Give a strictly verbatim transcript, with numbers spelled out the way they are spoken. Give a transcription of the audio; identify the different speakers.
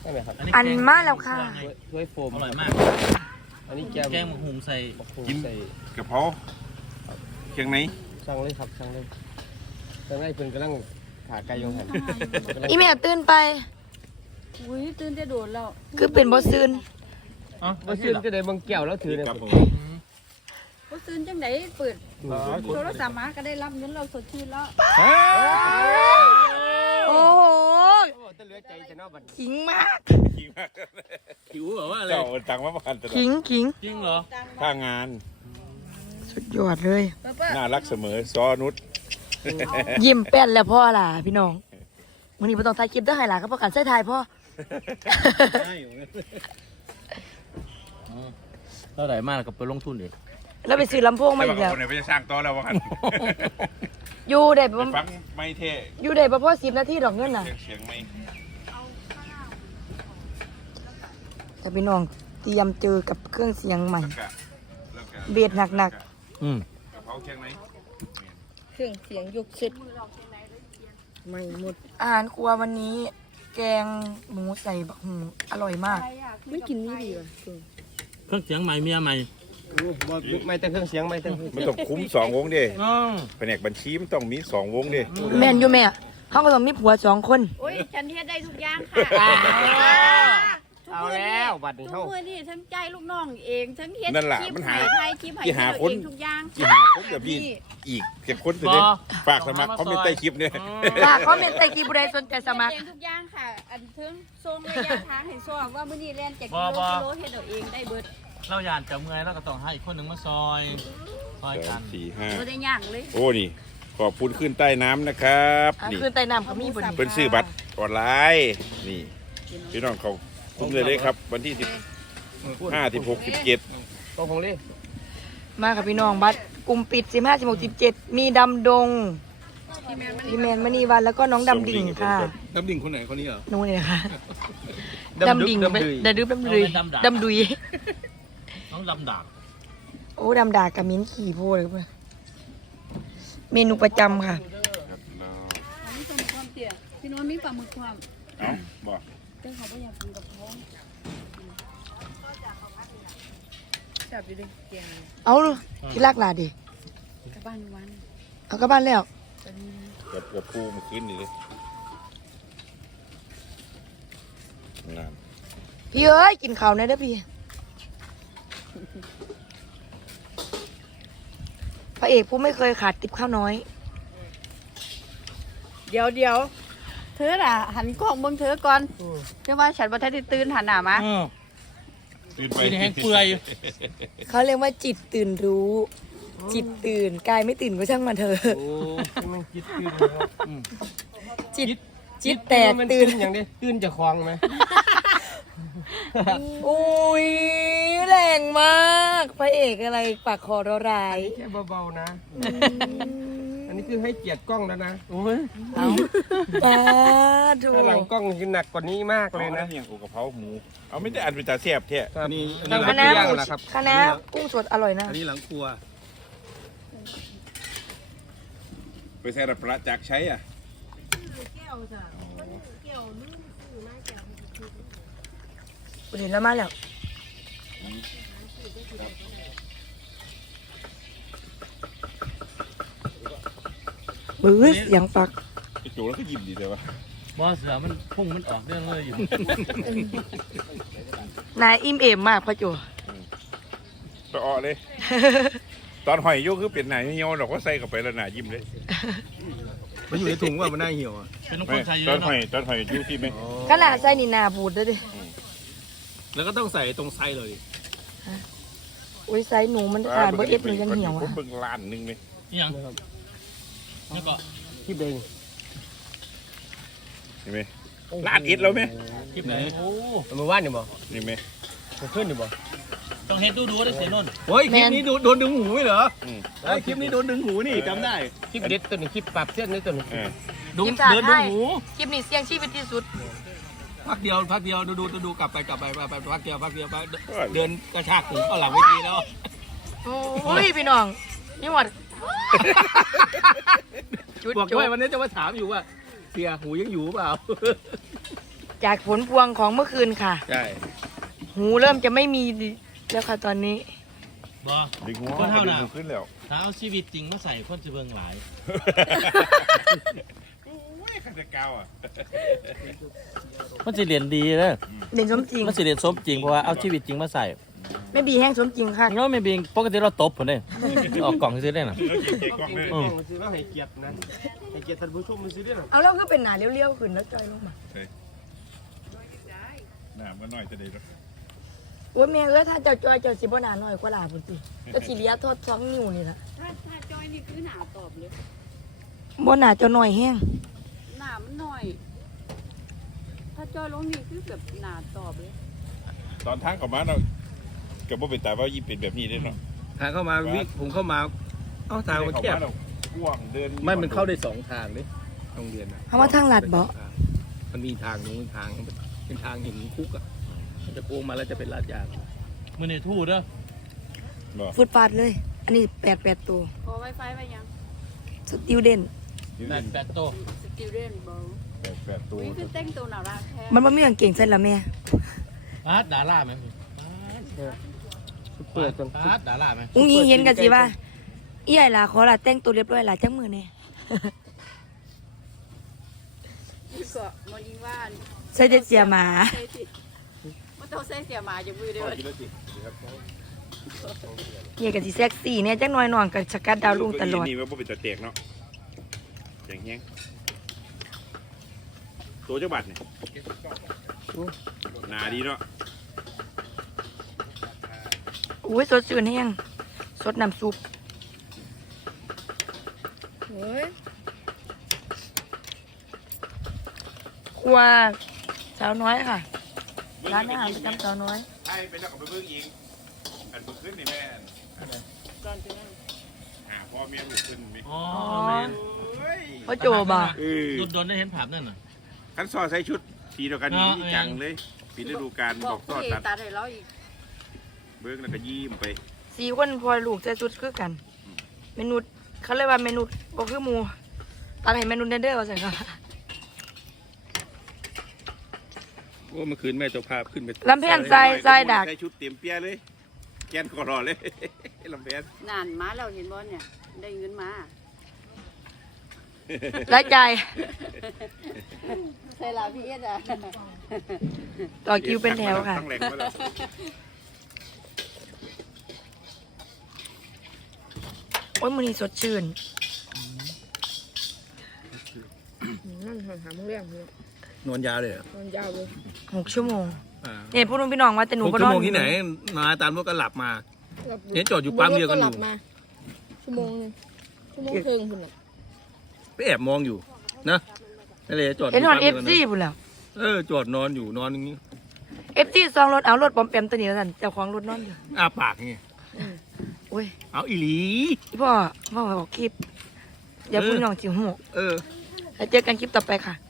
Speaker 1: ช่ไหมครับ
Speaker 2: อันมาแล้วค่ะ
Speaker 1: ถ้วยโฟม
Speaker 3: อร่อยมาก
Speaker 1: อันนี้แกง
Speaker 3: แกงหมูหุงใส่
Speaker 1: กินใส่
Speaker 4: กระเพราเคียงไหน
Speaker 1: ช่างเลยครับช่างเลยตอนแรกเพิ่นกำลังขาไก่ยงหัน
Speaker 2: อีเมลตื่นไป
Speaker 5: อุ้ยตื่นจะโดดแล้ว
Speaker 2: คือเป็นบอซึน
Speaker 1: บ่ซื้อจะได้บางแก้วแล้วถือเนี่ย
Speaker 5: บ่ตื่นจังไดเปิดโทรศัพท์มาก็ได้รับเงินเราสดชื่นแล้ว
Speaker 2: โอ้โหขิงมาก
Speaker 3: หิวเหรอว่าอะไร
Speaker 4: เจ้าตังมาประกันตลอด
Speaker 2: ขิงขิง
Speaker 3: จริงเหรอ
Speaker 4: ค่างาน
Speaker 2: สุดยอดเลย
Speaker 4: น่ารักเสมอซอนุช
Speaker 2: ยิ้มแป้นแล้วพ่อล่ะพี่น้องวันนี้ไม่ต้องถ่ายคลิปได้หายหล่ะครับเพราะการใส่ถ่ายพ่อ
Speaker 3: เท่าไหร่มากกับไปลงทุนอีก
Speaker 2: แล้วไปซื้อลำโพงมาอีกแล้ว
Speaker 4: คนไหนไปจะสร้างต่อแล้ววะกัน
Speaker 2: อยู่ได้ประมาณ
Speaker 4: ฟังไม่เท่
Speaker 2: อยู่ได้ประมาณสิบนาทีดอกเงินน่ะ
Speaker 4: เสียงไม่
Speaker 2: แต่พี่น้องเตรียมเจอกับเครื่องเสียงใหม่เบียดหนัก
Speaker 3: ๆอืม
Speaker 4: กระเพราเคียงไหน
Speaker 5: เครื่องเสียงยกเสร็จ
Speaker 2: ไม่หมดอาหารครัววันนี้แกงหมูใส่บักหูอร่อยมาก
Speaker 5: ไม่กินนี่ดีกว่า
Speaker 3: เครื่องเสียงใหม่เมียใหม่
Speaker 1: ไม่แต่เครื่องเสียงไม่แต่
Speaker 4: มันต้องคุ้มสองวงดิแผนกบัญชีมันต้องมีสองวงดิ
Speaker 2: แม่นอยู่แม่เขาก็ต้องมีผัวสองคน
Speaker 5: โอ้ยฉันเฮ็ดได้ทุกอย่างค่ะ
Speaker 1: เอาแล้วบัดนี้
Speaker 5: ทุกมื้อนี่ทั้งใจลูกน้องเองทั้งเฮ็ดคลิปให้ไทยคลิปให้
Speaker 4: ที่หาคน
Speaker 5: ทุกอย่าง
Speaker 4: ที่หาคนแบบนี้อีกเก็บคนสุดเลยฝากสมัครคอมเมนต์ใต้คลิปเนี่ย
Speaker 2: ฝากคอมเมนต์ใต้คลิปผู้ใดสนใจสมัคร
Speaker 5: เองทุกอย่างค่ะอันถึงส่งระยะทางให้ซอกว่ามื้อนี้แล่นจากกิโลกิโลเฮ็ดเอาเองได้เบิด
Speaker 3: เราหยาดกับเมื่อยเราก็ต้องให้อีกคนหนึ่งมาซอยซอยกัน
Speaker 4: สี่ห้า
Speaker 5: บ่ได้ยากเลย
Speaker 4: โอ้นี่ขอบคุณขึ้นใต้น้ำนะครับ
Speaker 2: นี่ขึ้นใต้น้ำเขามีบนนี้
Speaker 4: เป็นซื้อบัตรออนไลน์นี่พี่น้องเขาคุ้มเลยเลยครับวันที่สิบห้าสิบหกสิบเจ็ด
Speaker 1: ต้องของเลย
Speaker 2: มากับพี่น้องบัตรกลุ่มปิดสิบห้าสิบหกสิบเจ็ดมีดำดงพี่แมนมณีวันแล้วก็น้องดำดิ่งค่ะ
Speaker 4: ดำดิ่งคนไหนคนนี้เหรอ
Speaker 2: นู้นเลยค่ะดำดิ่งดำดุยดำดุยดำดุย
Speaker 3: น้องดำดาบ
Speaker 2: โอ้ดำดากับมิ้นขี่โพเลยป่ะเมนูประจำค่ะ
Speaker 5: นี่ปลาหมึกความเตี้ยพี่น้องมีปลาหมึกความ
Speaker 4: เอ้าบอก
Speaker 5: แต่เขาไม่อยากกินกับท้องจับอยู่ดิเตียง
Speaker 2: เอาเลยที่ลากลาดิ
Speaker 5: กลับบ้านวัน
Speaker 2: เอากลับบ้านแล้ว
Speaker 4: กับกับปูมาขึ้นนี่เลยงาน
Speaker 2: พี่เอ้ยกินข้าวหน่อยเด้อพี่พระเอกผู้ไม่เคยขาดติบข้าวน้อย
Speaker 5: เดี๋ยวเดี๋ยวเธอน่ะหันกล้องเบิ่งเธอก่อนเชื่อว่าฉันบ่ทันได้ตื่นหันหน้ามา
Speaker 4: ตื่นไป
Speaker 3: แห้งเปื่อย
Speaker 2: เขาเรียกว่าจิตตื่นรู้จิตตื่นกายไม่ตื่นก็ช่างมันเถอะ
Speaker 1: มันจิตตื่น
Speaker 2: จิตจิตแตกตื่น
Speaker 1: อย่างนี้ตื่นจะคลองไหม
Speaker 2: อุ้ยแรงมากพระเอกอะไรปากคอร้าย
Speaker 1: แค่เบาๆนะอันนี้คือให้เกียรติกล้องแล้วนะโอ้ย
Speaker 2: เอาตาดู
Speaker 1: หลังกล้องคือหนักกว่านี้มากเลยนะ
Speaker 4: อย่างกระเพราหมูเอาไม่ได้อันเป็นตาเสียบเท่
Speaker 1: นี่
Speaker 2: คณะหมูคณะกุ้งสดอร่อยนะ
Speaker 1: อันนี้หลังครัว
Speaker 4: ไปใส่ระประจักใช้อ่ะ
Speaker 2: เห็นแล้วมาแล้วมือเสียงปัก
Speaker 4: ไอ้โจแล้วก็ยิ้มดีเลยวะ
Speaker 3: บอสเสือมันพุ่งมันออกเรื่องเลยอยู่
Speaker 2: นายอิ่มเอ็มมากพ่อโจ
Speaker 4: ไปออเลยตอนหอยโยกคือเป็นไหนเหี่ยวดอกว่าใส่กับไปแล้วหนายิ้มเลย
Speaker 1: มันอยู่ในถุงว่ามันน่าเหี่ยวอ่ะ
Speaker 4: ตอนหอยตอนหอยยูที่ไหม
Speaker 2: ขนาดใส่นี่นาบูดเลยดิ
Speaker 1: แล้วก็ต้องใส่ตรงไส้เลย
Speaker 2: โอ้ยไส้หนูมันขาดเบอร์เอฟหนูยังเหี่ยวอ่ะ
Speaker 4: เบิ่งล้านนึงเลย
Speaker 3: นี่ยังนี่ก็
Speaker 1: คลิปเด้ง
Speaker 4: เห็นไหมล้านอิดแล้วไหม
Speaker 3: คลิปไหนโอ้
Speaker 1: มือว่านอยู่บ่
Speaker 4: นี่ไหม
Speaker 1: ขึ้นอยู่บ่
Speaker 3: ต้องเห็นดูดูได้เสียนน
Speaker 1: โอ้ยคลิปนี้โดนดึงหูไม่เหรอคลิปนี้โดนดึงหูนี่จำได้คลิปเด็ดตัวนี้คลิปปรับเส้นนี่ตัวนี้
Speaker 3: ดึงเดินดึงหู
Speaker 2: คลิปนี้เสี่ยงชีวิตที่สุด
Speaker 1: พักเดียวพักเดียวดูดูดูกลับไปกลับไปไปพักเดียวพักเดียวไปเดินกระชากถึงก็หลังเวทีแล้ว
Speaker 2: โอ้ยพี่น้องนี่หมด
Speaker 1: บอกด้วยวันนี้จะมาถามอยู่ว่าเสียหูยังอยู่เปล่า
Speaker 2: จากฝนพวงของเมื่อคืนค่ะ
Speaker 1: ใช่
Speaker 2: หูเริ่มจะไม่มีแล้วค่ะตอนนี้
Speaker 3: บ่
Speaker 4: ดึงหัว
Speaker 3: คนเท่า
Speaker 4: ดึง
Speaker 3: น่ะ
Speaker 4: หัวขึ้นแล้ว
Speaker 3: ถ้าเอาชีวิตจริงมาใส่คนจะเบิ่งหลาย
Speaker 4: โอ้ยขันจะเกาอ่ะ
Speaker 3: มันจะเรียนดีเลย
Speaker 2: เด่นสมจริง
Speaker 3: มันจะเรียนสมจริงเพราะว่าเอาชีวิตจริงมาใส่
Speaker 2: ไม่บีแห้งสมจริงค่ะ
Speaker 3: เราไม่เบียงปกติเราตบผมเนี่ยออกกล่องซื้อได้น่ะ
Speaker 4: แล้วเก่งๆกล้องเลย
Speaker 3: อืม
Speaker 6: มันซื้อแล้วให้เกียรตินะให้เกียรติท่านผู้ชมมันซื้อด้วยนะ
Speaker 2: เอาแล้วก็เป็นหนาเลี้ยวๆขึ้นแล้วจอยลงมา
Speaker 4: น้ำก็น้อยจะได้หรอ
Speaker 2: โอ้ยแม่เอ้ยถ้าเจ้าจอยเจ้าสิบ่หนาหน่อยกว่าหลาพุ่นสิก็สิเหลียทอดสองนิ้วนี่ล่ะ
Speaker 5: ถ้าถ้าจอยนี่คือหนาตอบเลย
Speaker 2: บ่หนาเจ้าหน่อยแห้ง
Speaker 5: หนามันหน่อย ถ้าจอยลงนี่คือแบบหนาตอบเลย
Speaker 4: ตอนทางเข้ามาเนาะกับว่าเป็นตาว่ายี่เป็นแบบนี้ได้เนาะ
Speaker 1: ทางเข้ามาวิผมเข้ามาเอ้าทางมันแคบ
Speaker 4: เนาะกว้างเดิน
Speaker 1: ไม่มันเข้าได้สองทางดิโรงเรียนนะ
Speaker 2: เอามาทางลัดบ่
Speaker 1: มันมีทางนู้นทางเป็นทางหินคุกอ่ะมันจะโค้งมาแล้วจะเป็นลาดยาง
Speaker 3: มือในทู่เด้อ
Speaker 4: บ่
Speaker 2: ฟุตฟาดเลย อันนี้แปดแปดตัว
Speaker 5: ขอไวไฟไปยัง
Speaker 2: สติวเด่น
Speaker 3: แปดแปดโต
Speaker 5: สติลเดนบอล
Speaker 4: แปดแปดตัว
Speaker 5: นี่คือแต่งตัวหนารักแท้
Speaker 2: มันบ่มีกางเกงใส่ละแม่
Speaker 3: อาร์ตดาราไหม
Speaker 6: เปิดจน
Speaker 3: อาร์ตดาราไหม
Speaker 2: อุ้งยิงเห็นกันสิว่าอีใหญ่ล่ะขอล่ะแต่งตัวเรียบร้อยล่ะจังมือแน่
Speaker 5: นี่ก็มันยิงว่า
Speaker 2: ใส่แต่เสียหมา
Speaker 5: ใส่สิมันต้องใส่เสียหมาจากมือเดียว
Speaker 4: กินแล้วสิครับ
Speaker 2: เฮียก็สิเซ็กซี่เนี่ยจังน้อยน้องก็สกัดดาวรุ่งตลอด
Speaker 4: นี่ว่าบ่เป็นตะเตกเนาะแข็งแฮงตัวเจ้าบัตรเนี่ยหนาดีเนาะ
Speaker 2: อุ้ยสดชื่นแห้งสดน้ำซุปเฮ้ยครัวสาวน้อยค่ะ ร้านอาหารประจำสาวน้อย
Speaker 4: ใช่ไปแล้วก็ไปเบิ่งอีกอันเบิ่งขึ้นนี่แม่นหาพ่อเมียลูกขึ้นมี
Speaker 3: อ๋อแมน
Speaker 4: เฮ้ย
Speaker 2: พ่อโจบ่ะ
Speaker 4: เออ
Speaker 3: โดนได้เห็นภาพนั่นน่ะ
Speaker 4: คันซอใส่ชุดสีเดียวกัน
Speaker 3: เนาะ
Speaker 4: นี่จังเลยปีฤดูกาล
Speaker 5: บบ อ
Speaker 4: อก กซ
Speaker 5: พี่
Speaker 4: อ
Speaker 5: เอ
Speaker 4: ตัด
Speaker 5: ตัดให้เราอีก
Speaker 4: เบิ้งแล้วก็ยิ้มไป
Speaker 2: สี่คนพลอยลูกใส่ชุดคือกัน เมนูเขาเรียกว่าเมนูบ่คือหมูตัดให้เมนูเดนเดอร์ว่าใส่ค่ะ
Speaker 1: ว่าเมื่อคืนแม่เจ้าภาพขึ้นไป
Speaker 2: ลำแพนใส่ใส่ดัก
Speaker 4: ใส่ชุดเต็มเปียเลย แกนกอรอเลย ลำแพน
Speaker 5: นานมาเราเห็นบอลเนี่ย ได้เงินมา
Speaker 2: รายจ่าย
Speaker 5: ใส่ลาพี่เอสอ่ะ
Speaker 2: ต่อคิวเป็นแถวค่ะ
Speaker 4: ต้องแหลงไว้แล้ว
Speaker 2: โอ้ยมือนี้สดชื่น
Speaker 1: นอนยาวเลยเหรอ
Speaker 2: หกชั่วโมง
Speaker 1: อ่า
Speaker 2: เนี่ยพูดพี่น้องว่าแต่หนู
Speaker 1: หก
Speaker 2: ก็น
Speaker 1: ชั่ว
Speaker 2: อน
Speaker 1: โมงที่ไหนมาตามรถก็หลับมาเห็นจอดอยู่ปั๊มเดียวกันอยู่
Speaker 7: ชั่วโมงหนึงชั่วโมงครึ่งคุณน่ะ
Speaker 1: ไปแอบมองอยู่นะนั่นเลยจอด
Speaker 2: เห็นนอนเอ
Speaker 1: ปั๊
Speaker 2: ฟ
Speaker 1: ม
Speaker 2: ซี
Speaker 1: ดียวกั
Speaker 2: พุ่นแล้ว
Speaker 1: เออจอดนอนอยู่นอนอย่างนี้
Speaker 2: เอฟซีซองรถเอารถปอมแปมตัวนี้แล้วกันเจ้าของรถนอนอยู่
Speaker 1: อ้าปากไง
Speaker 2: โอ้ย
Speaker 1: เอาอีหลี
Speaker 2: พี่พ่อพ่อบอกคลิปอย่าพูดน้องจิ๋วหู
Speaker 1: เออ
Speaker 2: แล้วเจอกันคลิปต่อไปค่ะ